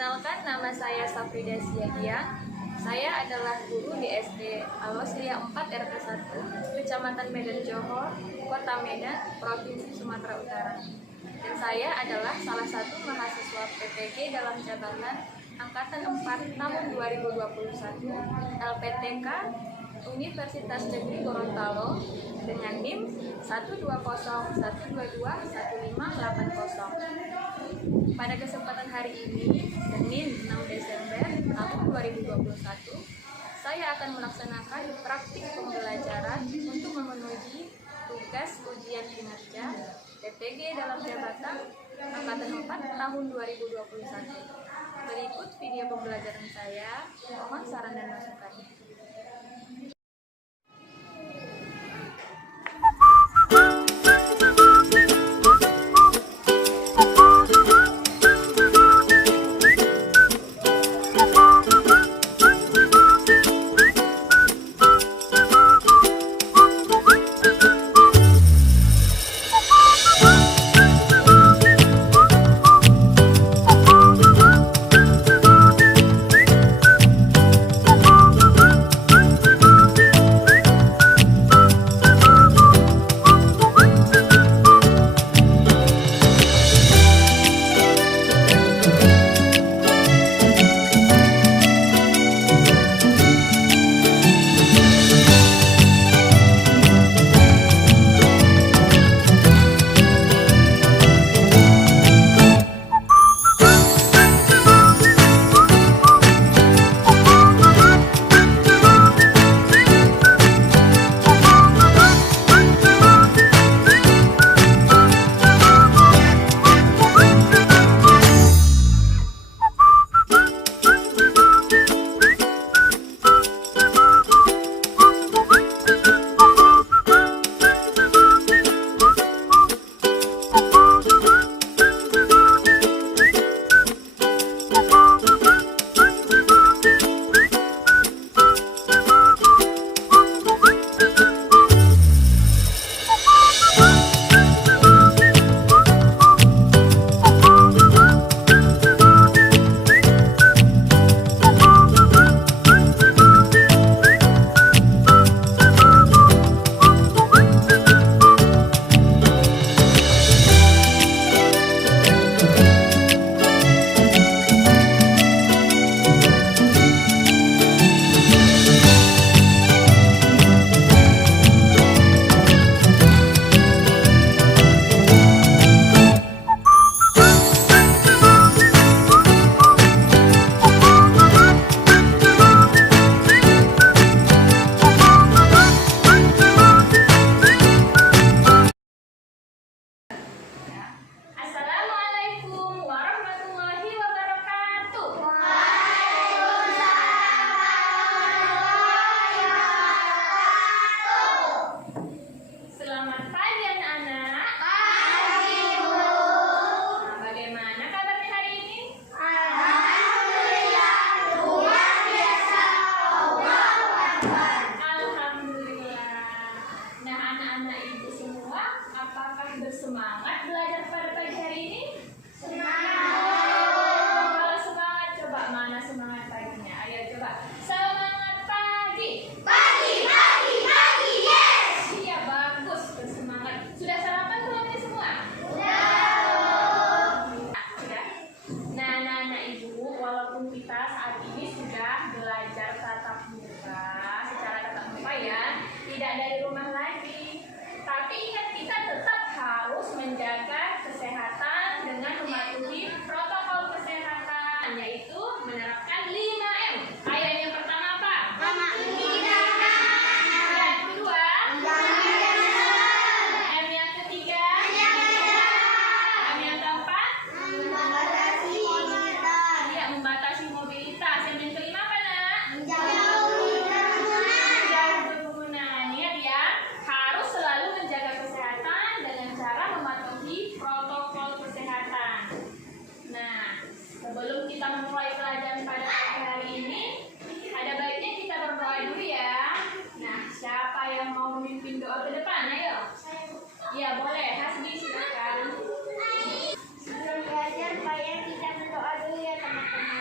Perkenalkan, nama saya Safrida Siagian. Saya adalah guru di SD Aloslia 4 RT 1, Kecamatan Medan Johor, Kota Medan, Provinsi Sumatera Utara. Dan saya adalah salah satu mahasiswa PPG dalam jabatan Angkatan 4 tahun 2021 LPTK Universitas Negeri Gorontalo dengan NIM 120122158. Pada kesempatan hari ini, Senin 6 Desember tahun 2021, saya akan melaksanakan praktik pembelajaran untuk memenuhi tugas ujian kinerja PPG dalam jabatan Angkatan 4 tahun 2021. Berikut video pembelajaran saya, mohon saran dan masukannya. Semangat belajar pada pagi hari ini? Semangat! Kalau semangat, coba mana semangat paginya? Ayo coba. Semangat pagi! Pagi, pagi, pagi, yes! Iya, bagus, bersemangat. Sudah sarapan belum nih semua? Sudah. Nah, anak-anak ibu, walaupun kita saat ini sudah belajar tatap muka, secara tatap muka ya, tidak dari rumah lagi. Tapi ingat, kita tetap harus menjaga kesehatan dengan mematuhi protokol kesehatan, yaitu menerapkan 5M. Ayo, yang pertama apa? Yang kedua? M yang ketiga? M yang keempat? Ya, membatasi mobilitas. Yang kelima apa, nak? Menjauhi kerumunan. Ingat ya, harus selalu menjaga kesehatan dengan cara mematuhi protokol kesehatan. Nah, sebelum kita memulai pelajaran pada pagi hari ini, ada baiknya kita berdoa dulu ya. Nah, siapa yang mau memimpin doa ke depan? Ayo. Ya, boleh. Hasbi, silakan. Sebelum belajar, kita berdoa dulu ya teman-teman.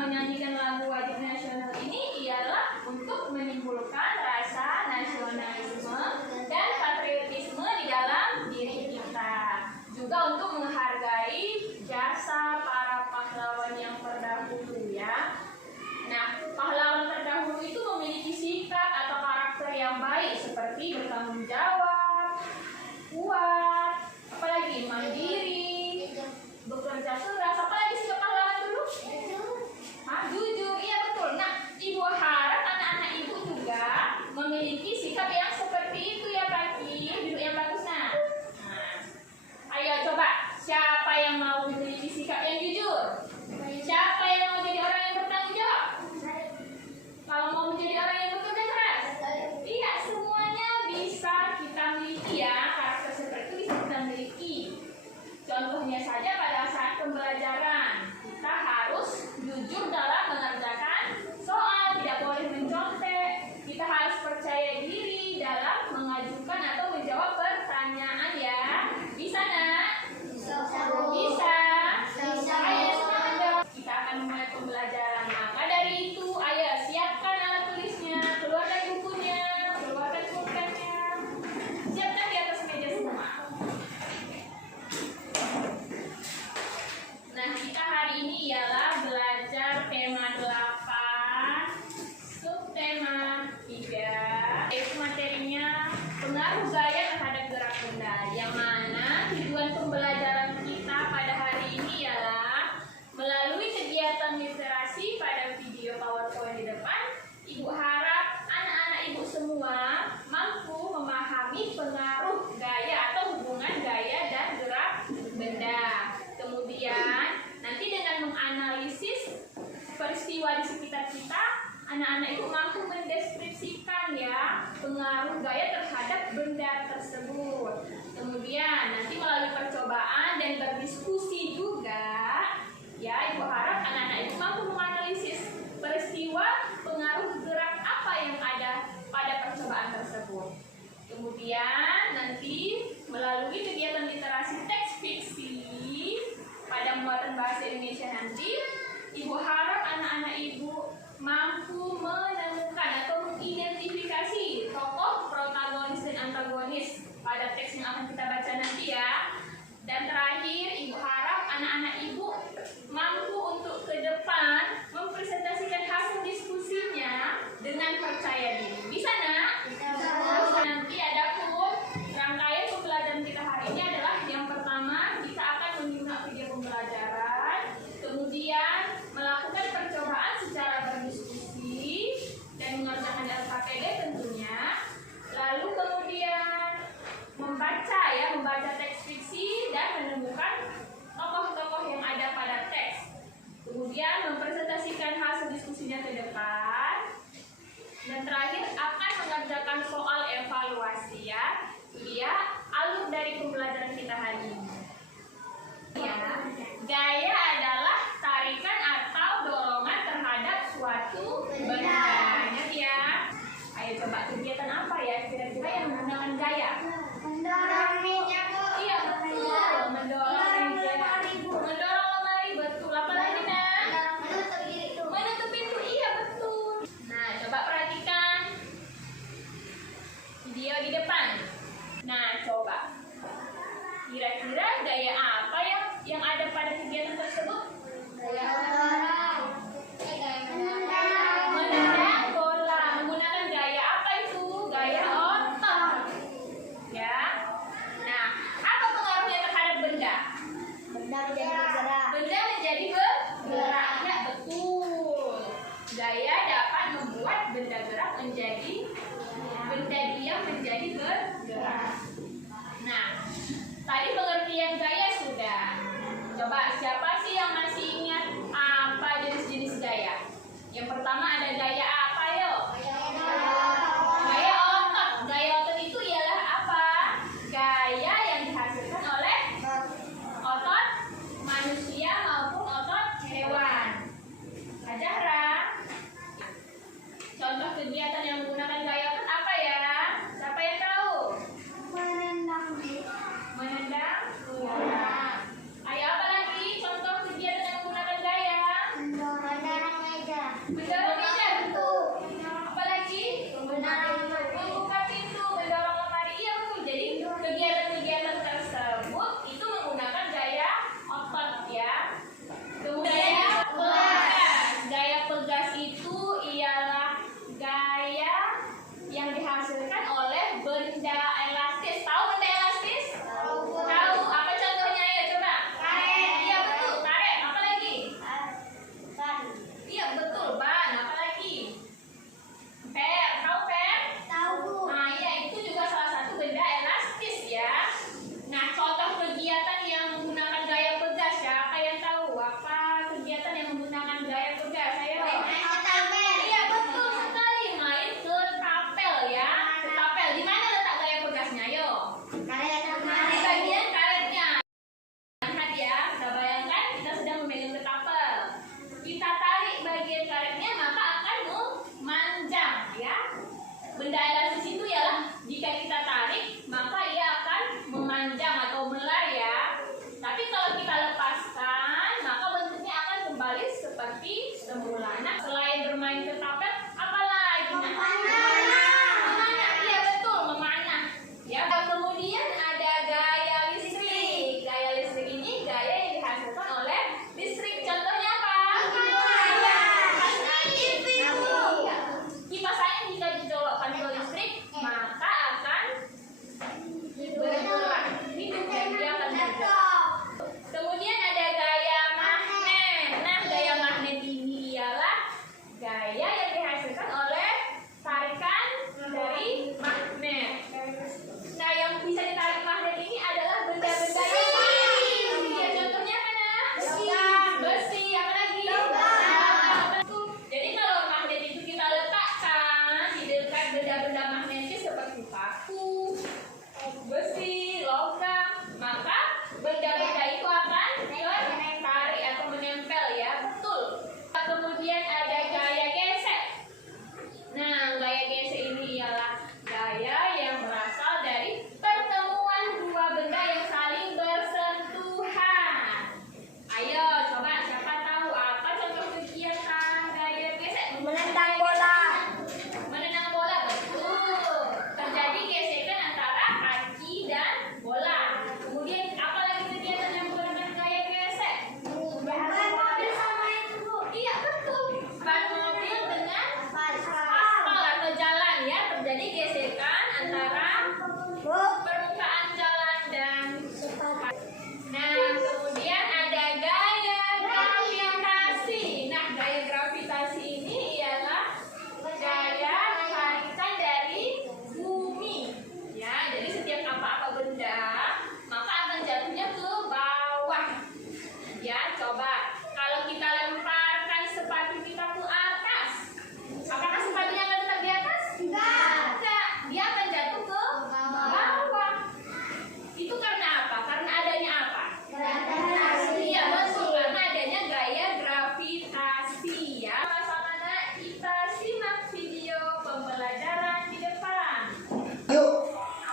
menyanyikan lagu wajib nasional ini ialah untuk menimbulkan rasa nasionalisme dan patriotisme di dalam diri kita. Juga untuk menghargai jasa para pahlawan yang terdahulu ya. Nah, pahlawan terdahulu itu memiliki sikap atau karakter yang baik seperti bertanggung jawab, kuat, apalagi mandiri, bekerja keras, apalagi sikap pahlawan dulu? Jujur, iya betul. Nah, ibu harap anak-anak ibu juga memiliki sikap yang seperti itu ya Pak Kim, duduk yang bagus nah. Ayo coba, siapa yang mau memiliki sikap yang jujur? Siapa yang mau jadi orang yang bertanggung jawab? Kalau mau menjadi orang yang bekerja keras? Iya, semuanya bisa kita miliki ya. Karakter seperti itu bisa kita miliki. Contohnya saja pada saat pembelajaran, kita harus jujur dalam mengerjakan soal, tidak boleh mencontek. Kita harus percaya diri dalam mengajukan atau menjawab pertanyaan ya. Bisa nak? Bisa. Ayo semangat. Kita akan mulai pembelajaran. Maka dari itu, ayo siapkan alat tulisnya, keluarkan bukunya, keluarkan pulpennya. Siapkan di atas meja semua. Nah, kita hari ini ialah belajar tema 8, subtema 3. Itu materinya pengaruh gaya terhadap gerak benda. Yang mana tujuan pembelajaran kita pada hari ini ialah melalui kegiatan literasi pada video PowerPoint di depan, Ibu harap anak-anak Ibu semua mampu memahami pengaruh gaya atau hubungan gaya dan gerak benda. Kemudian nanti dengan menganalisis peristiwa di sekitar kita, anak-anak Ibu mampu mendeskripsikan ya pengaruh gaya terhadap benda tersebut. Kemudian nanti melalui percobaan dan berdiskusi juga ya, Ibu harap anak-anak Ibu mampu menganalisis peristiwa pengaruh gerak apa yang ada pada percobaan tersebut. Kemudian nanti melalui kegiatan literasi teks fiksi pada muatan bahasa Indonesia nanti, Ibu harap anak-anak Ibu mampu menemukan atau mengidentifikasi tokoh protagonis dan antagonis pada teks yang akan kita baca nanti ya. Dan terakhir, Ibu harap anak-anak Ibu mampu untuk ke depan mempresentasikan hasil diskusinya dengan percaya diri. Bisa nak? Bisa. Nanti ada pun rangkaian pembelajaran kita hari ini adalah yang pertama, kita akan menyimak video pembelajaran, kemudian melakukan percobaan secara berdiskusi dan mengerjakan LKPD tentunya, lalu kemudian membaca teks fiksi dan menemukan tokoh-tokoh yang ada pada teks. Kemudian mempresentasikan hasil diskusinya ke depan. Dan terakhir akan mengerjakan soal evaluasi ya. Dia alur dari pembelajaran kita hari ini. Ya, gaya adalah tarikan atau dorongan terhadap suatu benda. Ingat ya. Ayo coba kegiatan apa ya kira-kira yang menggunakan gaya? Mendorong meja, Bu. Iya betul, mendorong meja, mendorong lemari, betul. Apa lagi nak? Menutup diri, Bu. Menutup pintu, iya betul. Nah, coba perhatikan video di depan. Nah, coba kira-kira gaya apa yang ada pada kegiatan tersebut? Gaya mendorong. Gaya mendorong. Menendang bola. Menggunakan gaya apa itu? Gaya otot. Ya. Nah, apa pengaruhnya terhadap benda? Benda menjadi bergerak. Benda menjadi bergerak. Ya, betul. Gaya dapat membuat benda gerak menjadi benda diam menjadi bergerak. Nah, tadi pengertian gaya sudah. Coba siapa sih yang masih ingat apa jenis-jenis gaya? Yang pertama ada gaya apa yo? Gaya otot. Gaya otot itu ialah apa? Gaya yang dihasilkan oleh otot manusia maupun otot hewan. Zahra, contoh kegiatan yang menggunakan gaya otot apa ya? Siapa yang tahu? Menendang. Menendang bola. Ayo apa lagi? Contoh kegiatan yang menggunakan gaya? Mendorong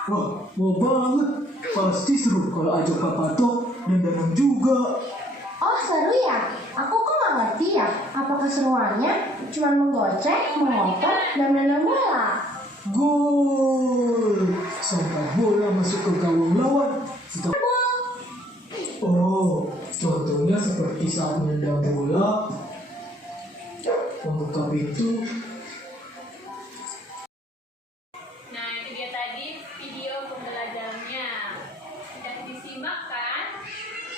Wah, mau banget. Pasti seru kalau ajak Pak Patok dan Danang juga. Oh seru ya? Aku kok nggak ngerti ya. Apa keseruannya? Cuma menggocek, mengoper, dan menendang bola. Gol! Sampai bola masuk ke gawang lawan. Oh, contohnya seperti saat menendang bola, membuka pintu. Nah, itu dia tadi video pembelajarannya. Sudah disimak kan?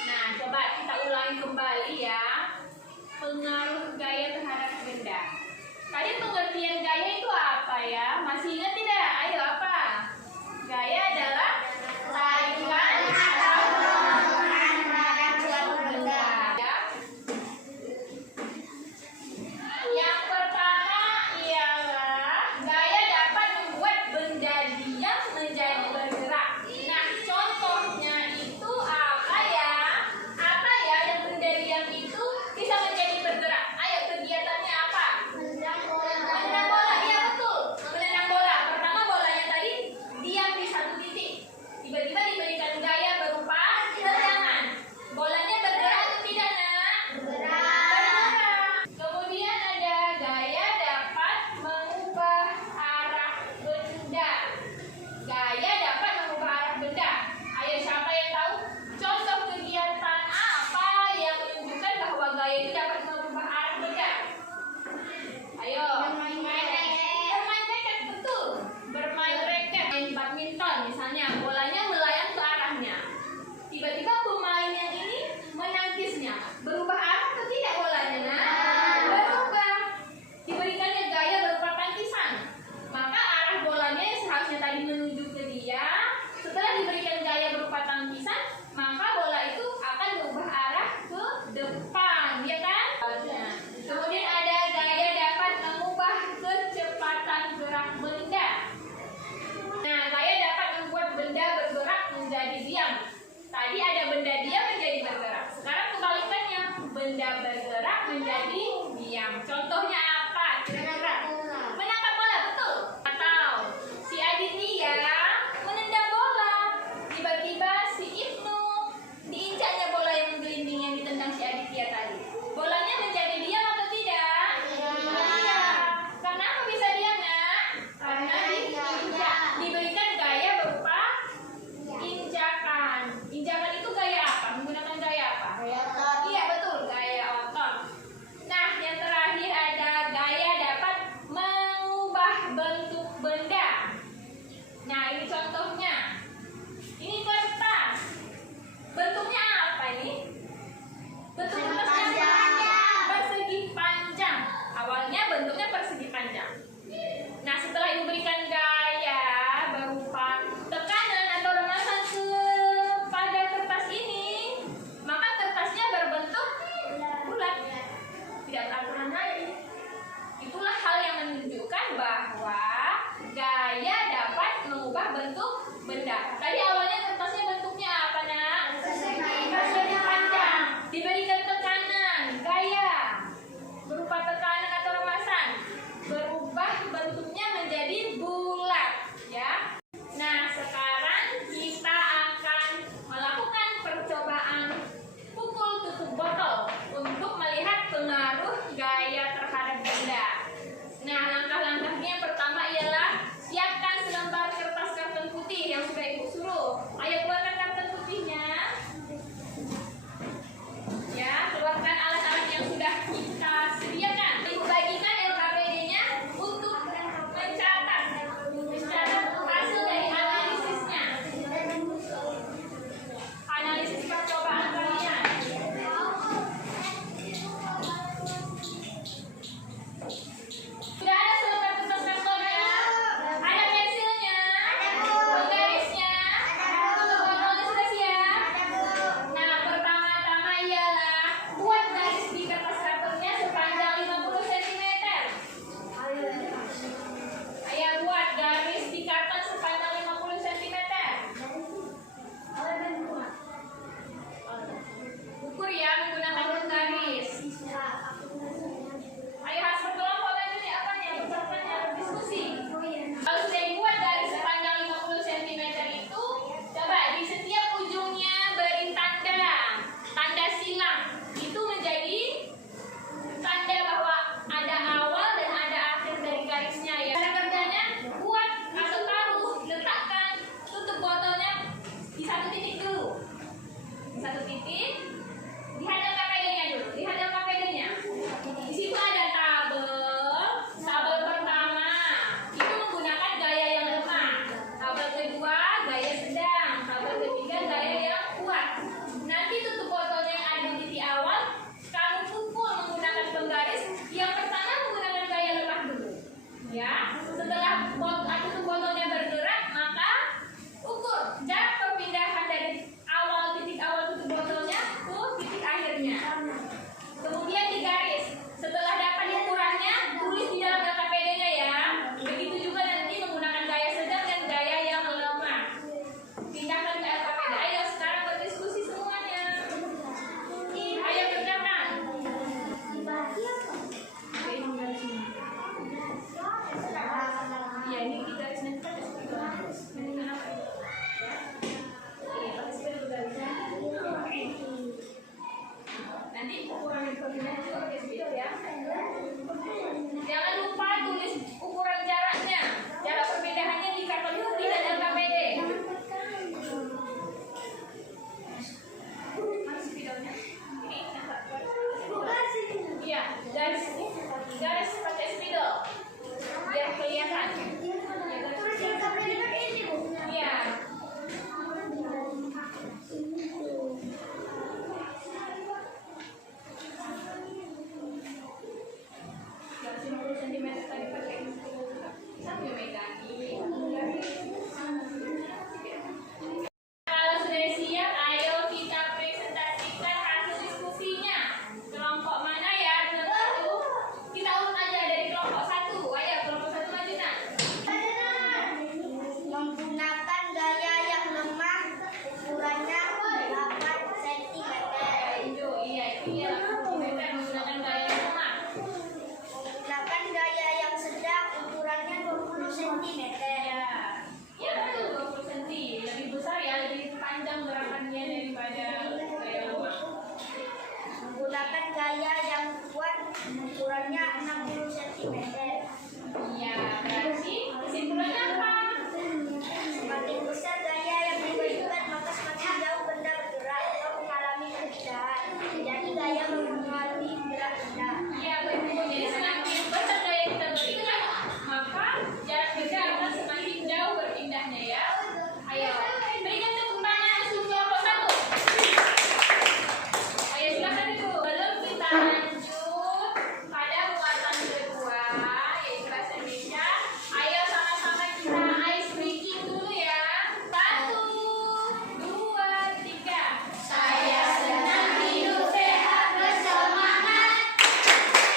Nah, coba kita ulangi kembali ya. Pengaruh gaya terhadap benda. Tadi pengertian gaya itu apa ya? Masih ingat tidak? Ayo apa? Gaya adalah layuan atau pengaruh terhadap suatu benda. Ya. Yang pertama ialah gaya dapat membuat benda diam menjadi bergerak. Nah, contohnya itu apa ya? Apa ya yang benda diam itu bisa menjadi bergerak? Ayo, kegiatannya apa? Menendang bola. Menendang bola, iya betul. Menendang bola. Pertama bolanya tadi diam di satu titik. Tiba-tiba diberikan gaya berupa tendangan. Bolanya bergerak atau tidak, Nak? Bergerak. Kemudian ada gaya dapat mengubah arah benda. Gaya dapat mengubah arah benda. Ayo, siapa yang tahu contoh kegiatan apa yang menunjukkan bahwa gaya itu dapat mengubah arah benda? Ayo. Bermain raket, betul. Bermain raket, main badminton misalnya, bolanya melayang ke arahnya. Tiba-tiba pemain yang ini menangkisnya. Berubah arah atau tidak bolanya? Nah, berubah. Diberikannya gaya berupa tangkisan. Maka arah bolanya yang seharusnya tadi menuju ke dia, setelah diberikan gaya berupa tangkisan, maka bola itu akan berubah arah ke depan, ya kan? Kemudian ada gaya dapat mengubah kecepatan gerak benda. Nah, gaya dapat membuat benda bergerak menjadi diam. Tadi ada benda diam menjadi bergerak. Sekarang kebalikannya, benda bergerak menjadi diam. Contohnya apa? Kira-kira? Menangkap bola, betul. Atau si Aditya menendang bola. Tiba-tiba si Ibnu diinjaknya bola yang menggelinding yang ditendang si Aditya tadi. Bolanya menjadi diam atau tidak? Iya. Karena apa bisa diam, Nak? Karena diinjak. Diberikan gaya berupa injakan. Injakan itu gaya apa? Menggunakan gaya apa? Gaya otot. Iya betul, gaya otot. Nah, yang terakhir ada perpindahan juga pakai spidol ya. Jangan lupa tulis ukuran jaraknya. Jarak perpindahannya di karton putih dan LKPD. Mana spidolnya? Ini. Iya, garis pakai spidol. Biar kelihatan. Iya. Garis 50 cm tadi pakai sambil megangi. Kalau sudah siap, ayo kita presentasikan hasil diskusinya. Kelompok mana ya? Satu. Kita urut aja dari kelompok 1. Ayo, kelompok 1 maju nak. Menggunakan gaya yang lemah, ukurannya 8 cm. Iya, itu ya 8 cm menggunakan gaya yang lemah. Menggunakan gaya yang sedang, ukurannya 20 cm. Ya betul 20 cm. Lebih besar ya, lebih panjang gerakannya daripada gaya lemah. Menggunakan gaya yang kuat, ukurannya 60 cm. Iya, berarti kesimpulannya apa? Semakin besar gaya yang dibutuhkan, maka semakin jauh benda bergerak atau mengalami perubahan. Jadi gaya mempengaruhi gerak benda. Iya betul. Jadi semakin besar gaya kita berikan, maka jarak kerja akan semakin jauh berpindahnya ya. Ayo, berikan tepuk tangan untuk kelompok 1. Ayo silakan ibu. Belum kita lanjut pada muatan kedua, yaitu bahasa Indonesia. Ayo sama-sama kita ice breaking dulu ya. 1, 2, 3. Saya senang hidup sehat bersemangat.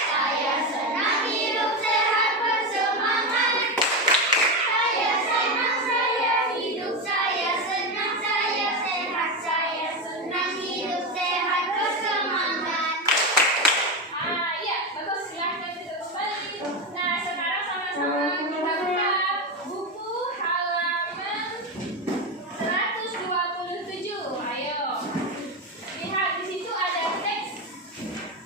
Saya senang hidup sehat bersemangat. Saya senang saya hidup, saya senang saya sehat, saya senang hidup sehat bersemangat. Iya, bagus, silahkan duduk kembali. Nah, sekarang sama-sama kita buka buku halaman 127. Ayo. Lihat di situ ada teks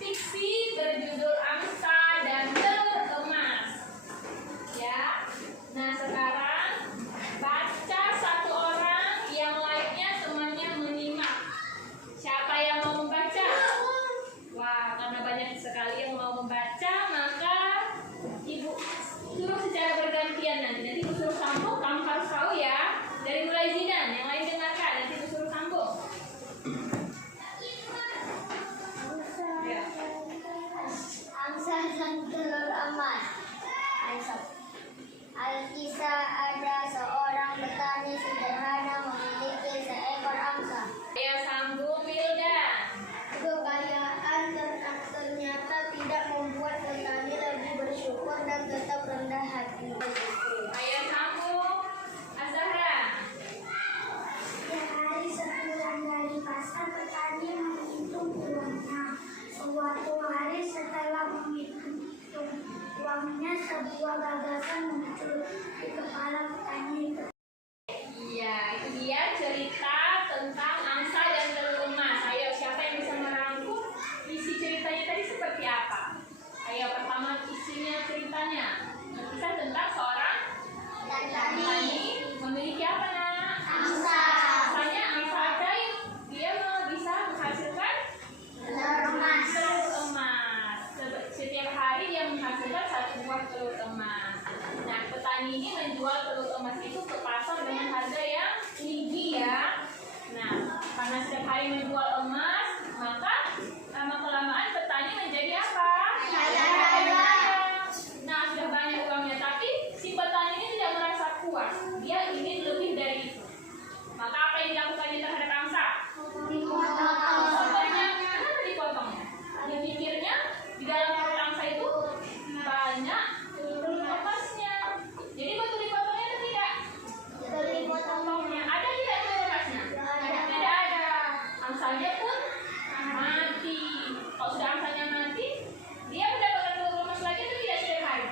fiksi berjudul Angsa dan Telur Emas. Ya. Nah, sekarang baca satu orang, yang lainnya temannya menyimak. Siapa yang mau membaca? Wah, karena banyak sekali yang mau membaca, maka ibu suruh secara bergantian nanti. Nanti ibu suruh sambung, kamu harus tahu ya. Dari mulai Zidan, yang lain dengarkan. Nanti ibu suruh sambung. Ya. Angsa dan telur emas. Alkisah, ada seorang petani sederhana memiliki seekor angsa. Ayo sambung, Wildan. Kekayaan ternyata tidak membuat petani lebih bersyukur dan tetap rendah hati. Ayo sambung, Azahra. Sehari sepulang dari pasar, petani menghitung uangnya. Suatu hari setelah menghitung uangnya, sebuah gagasan muncul di kepala petani. Iya, itu dia cerita tentang angsa dan telur emas. Ayo, siapa yang bisa merangkum isi ceritanya tadi seperti apa? Ayo, pertama isinya ceritanya. Kisah tentang seorang petani memiliki apa nak? Angsa. Angsanya angsa ajaib. Dia bisa menghasilkan Telur emas. telur emas. Setiap hari dia menghasilkan 1 buah telur emas. Nah, petani ini menjual telur emas itu ke pasar dengan harga yang tinggi ya. Nah, karena setiap hari menjual emas, maka lama-kelamaan petani menjadi apa? Kaya raya. Nah, sudah banyak uangnya, tapi si petani ini tidak merasa puas. Dia ingin lebih dari itu. Maka apa yang dilakukannya terhadap angsa? Potongnya. Kenapa dipotongnya? Dia pikirnya di dalam perut angsa itu banyak telur emasnya. Jadi betul dipotongnya atau tidak? Potongnya. Ada tidak telur emasnya? Tidak ada. Angsanya pun mati. Kalau sudah angsanya mati, dia mendapatkan telur emas lagi atau tidak setiap hari?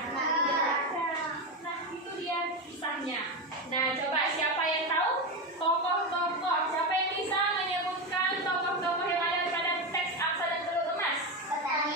Nah, itu dia kisahnya. Nah, coba siapa yang tahu tokoh-tokoh? Siapa yang bisa menyebutkan tokoh-tokoh yang ada pada teks angsa dan telur emas? Petani.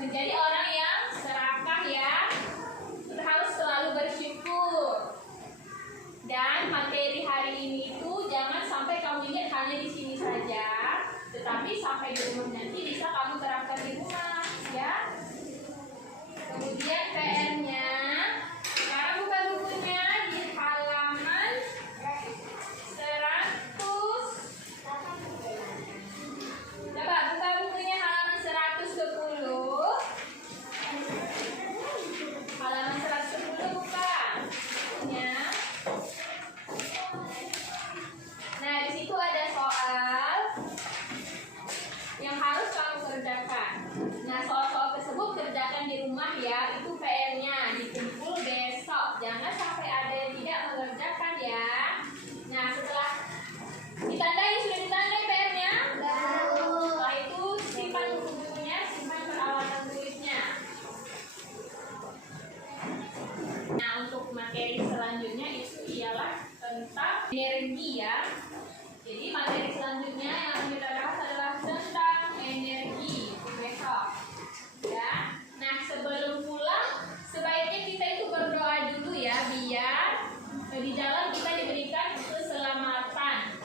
menjadi orang yang serakah ya. Kita harus selalu bersyukur. Dan materi hari ini itu jangan sampai kamu ingat hanya di sini saja, tetapi sampai di rumah nanti bisa kamu terapkan di rumah ya. Kemudian PR-nya, sekarang buka bukunya di halaman 100. Coba buka bukunya halaman 110. Halaman 110 buka bukunya. Nah, di situ ada soal yang harus kamu kerjakan. Nah, soal-soal tersebut kerjakan di rumah ya. Itu PR-nya, dikumpul besok. Jangan sampai ada yang tidak mengerjakan ya. Nah, setelah ditandai, sudah ditandai PR-nya? Setelah itu simpan bukunya, simpan peralatan tulisnya. Nah, untuk materi selanjutnya itu ialah tentang energi ya. Jadi materi selanjutnya yang kita bahas adalah tentang energi besok. Ya. Nah, sebelum pulang sebaiknya kita itu berdoa dulu ya, biar di jalan kita diberikan keselamatan.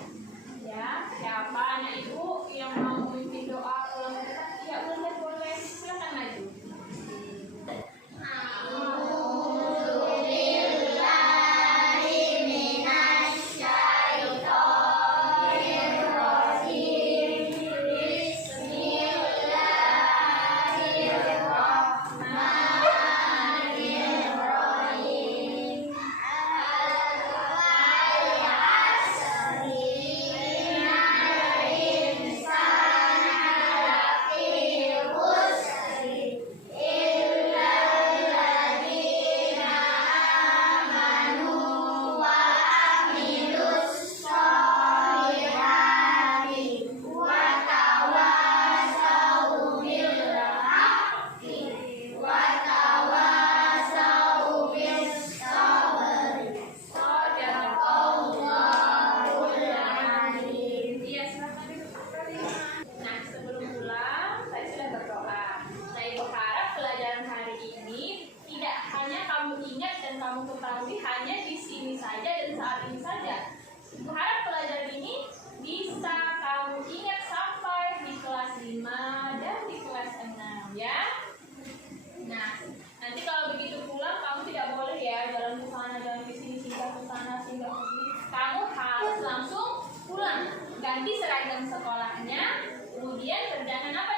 Ya, siapa anak ibu yang mau memimpin doa pulang ke depan? Ya, boleh, silakan maju. Nah, sebelum pulang, saya sudah berdoa. Saya berharap pelajaran hari ini tidak hanya kamu ingat dan kamu ketahui hanya di sini saja dan saat ini saja. Berharap pelajaran ini bisa kamu ingat sampai di kelas 5 dan di kelas 6 ya. Nah, nanti kalau begitu pulang kamu tidak boleh ya jalan ke sana, jalan ke sini, singgah ke sana, singgah ke sini. Kamu harus langsung pulang, ganti seragam sekolahnya, kemudian kerjakan apa